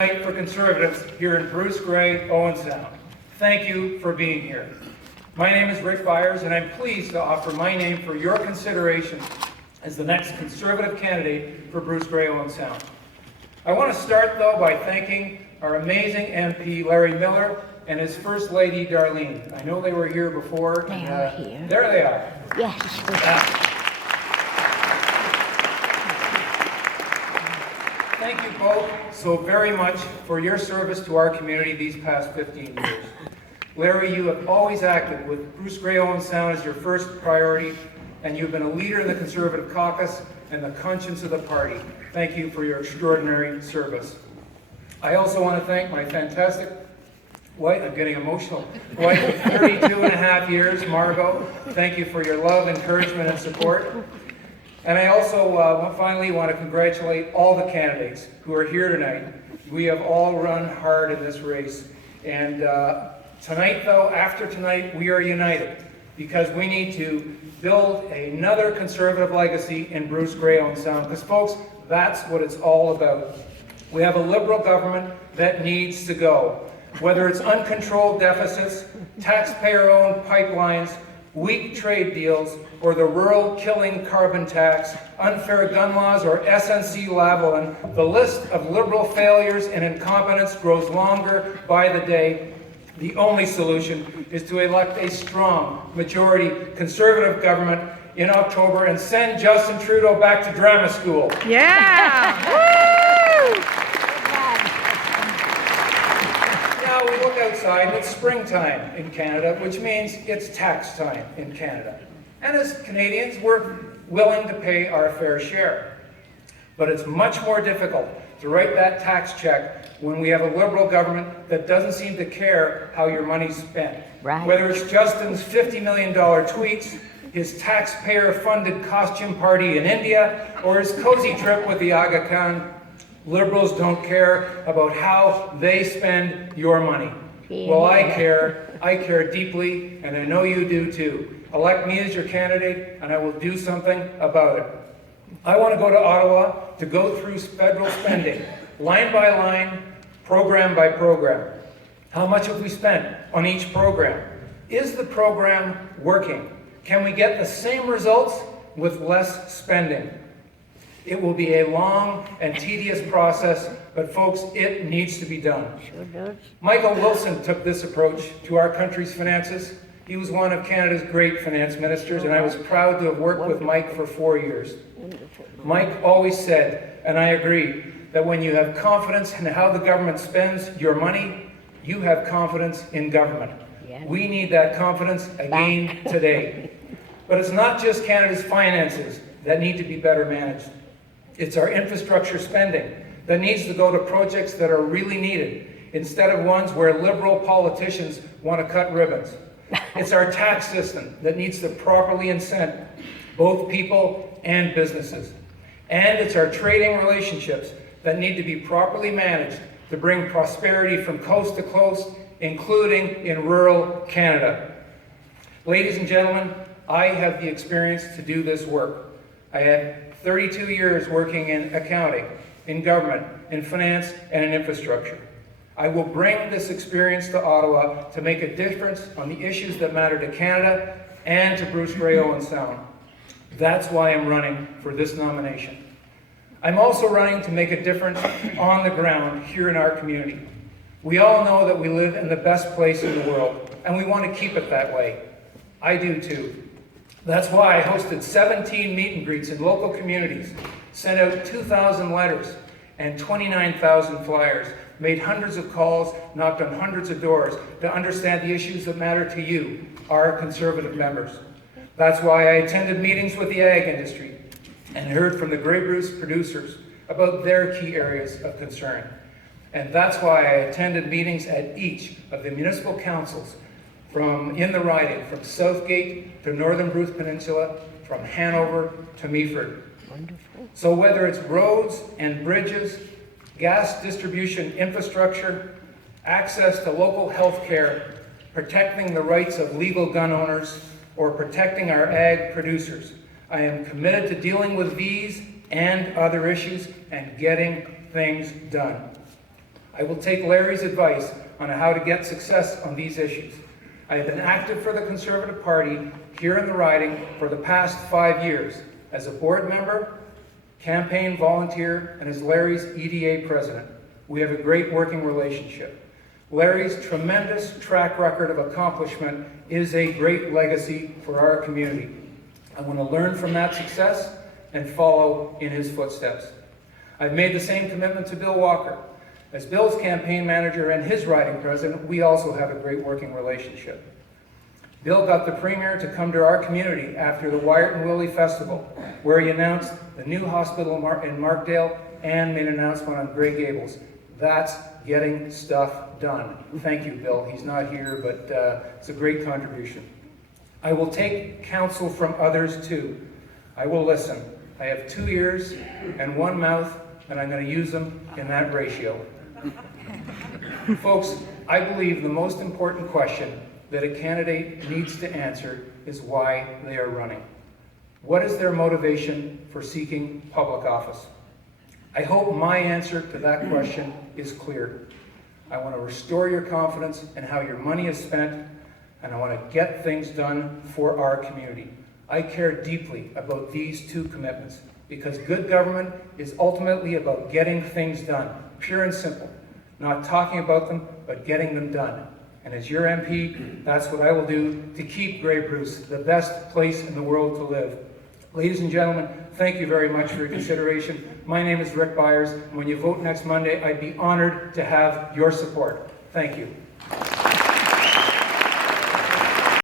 Night for conservatives here in Bruce-Grey-Owen Sound. Thank you for being here. My name is Rick Byers, and I'm pleased to offer my name for your consideration as the next conservative candidate for Bruce-Grey-Owen Sound. I want to start, though, by thanking our amazing MP, Larry Miller, and his First Lady, Darlene. I know they were here before. They are here. There they are. Yes. Thank you both so very much for your service to our community these past 15 years. Larry, you have always acted with Bruce-Grey-Owen Sound as your first priority, and you've been a leader in the Conservative caucus and the conscience of the party. Thank you for your extraordinary service. I also want to thank my fantastic wife, I'm getting emotional, wife of 32 and a half years, Margot. Thank you for your love, encouragement, and support. And I also finally want to congratulate all the candidates who are here tonight. We have all run hard in this race. And tonight, though, after tonight, we are united because we need to build another conservative legacy in Bruce-Grey-Owen Sound. Because, folks, that's what it's all about. We have a Liberal government that needs to go. Whether it's uncontrolled deficits, taxpayer-owned pipelines, weak trade deals, or the rural-killing carbon tax, unfair gun laws, or SNC-Lavalin, the list of Liberal failures and incompetence grows longer by the day. The only solution is to elect a strong majority Conservative government in October and send Justin Trudeau back to drama school. Yeah! Woo! Now we look outside and it's springtime in Canada, which means it's tax time in Canada. And as Canadians, we're willing to pay our fair share. But it's much more difficult to write that tax check when we have a Liberal government that doesn't seem to care how your money's spent. Right. Whether it's Justin's $50 million tweets, his taxpayer-funded costume party in India, or his cozy trip with the Aga Khan, Liberals don't care about how they spend your money. Yeah. Well, I care deeply, and I know you do too. Elect me as your candidate, and I will do something about it. I want to go to Ottawa to go through federal spending, line by line, program by program. How much have we spent on each program? Is the program working? Can we get the same results with less spending? It will be a long and tedious process, but folks, it needs to be done. Sure does. Michael Wilson took this approach to our country's finances. He was one of Canada's great finance ministers, and I was proud to have worked with Mike for 4 years. Mike always said, and I agree, that when you have confidence in how the government spends your money, you have confidence in government. Yeah. We need that confidence again today. But it's not just Canada's finances that need to be better managed. It's our infrastructure spending that needs to go to projects that are really needed, instead of ones where Liberal politicians want to cut ribbons. It's our tax system that needs to properly incent both people and businesses. And it's our trading relationships that need to be properly managed to bring prosperity from coast to coast, including in rural Canada. Ladies and gentlemen, I have the experience to do this work. I had 32 years working in accounting, in government, in finance, and in infrastructure. I will bring this experience to Ottawa to make a difference on the issues that matter to Canada and to Bruce-Grey-Owen Sound. That's why I'm running for this nomination. I'm also running to make a difference on the ground here in our community. We all know that we live in the best place in the world, and we want to keep it that way. I do too. That's why I hosted 17 meet and greets in local communities, sent out 2,000 letters and 29,000 flyers, made hundreds of calls, knocked on hundreds of doors to understand the issues that matter to you, our Conservative members. That's why I attended meetings with the ag industry and heard from the Grey Bruce producers about their key areas of concern. And that's why I attended meetings at each of the municipal councils in the riding, from Southgate to Northern Bruce Peninsula, from Hanover to Meaford. Wonderful. So whether it's roads and bridges, gas distribution infrastructure, access to local health care, protecting the rights of legal gun owners, or protecting our ag producers, I am committed to dealing with these and other issues and getting things done. I will take Larry's advice on how to get success on these issues. I have been active for the Conservative Party here in the riding for the past 5 years as a board member, campaign volunteer, and as Larry's EDA president. We have a great working relationship. Larry's tremendous track record of accomplishment is a great legacy for our community. I want to learn from that success and follow in his footsteps. I've made the same commitment to Bill Walker. As Bill's campaign manager and his riding president, we also have a great working relationship. Bill got the Premier to come to our community after the Wyatt and Willie Festival, where he announced the new hospital in Markdale and made an announcement on Grey Gables. That's getting stuff done. Thank you, Bill. He's not here, but it's a great contribution. I will take counsel from others too. I will listen. I have 2 ears and 1 mouth, and I'm going to use them in that ratio. Folks, I believe the most important question that a candidate needs to answer is why they are running. What is their motivation for seeking public office? I hope my answer to that question is clear. I want to restore your confidence in how your money is spent, and I want to get things done for our community. I care deeply about these 2 commitments because good government is ultimately about getting things done, pure and simple. Not talking about them, but getting them done. And as your MP, that's what I will do to keep Grey Bruce the best place in the world to live. Ladies and gentlemen, thank you very much for your consideration. My name is Rick Byers, and when you vote next Monday, I'd be honored to have your support. Thank you.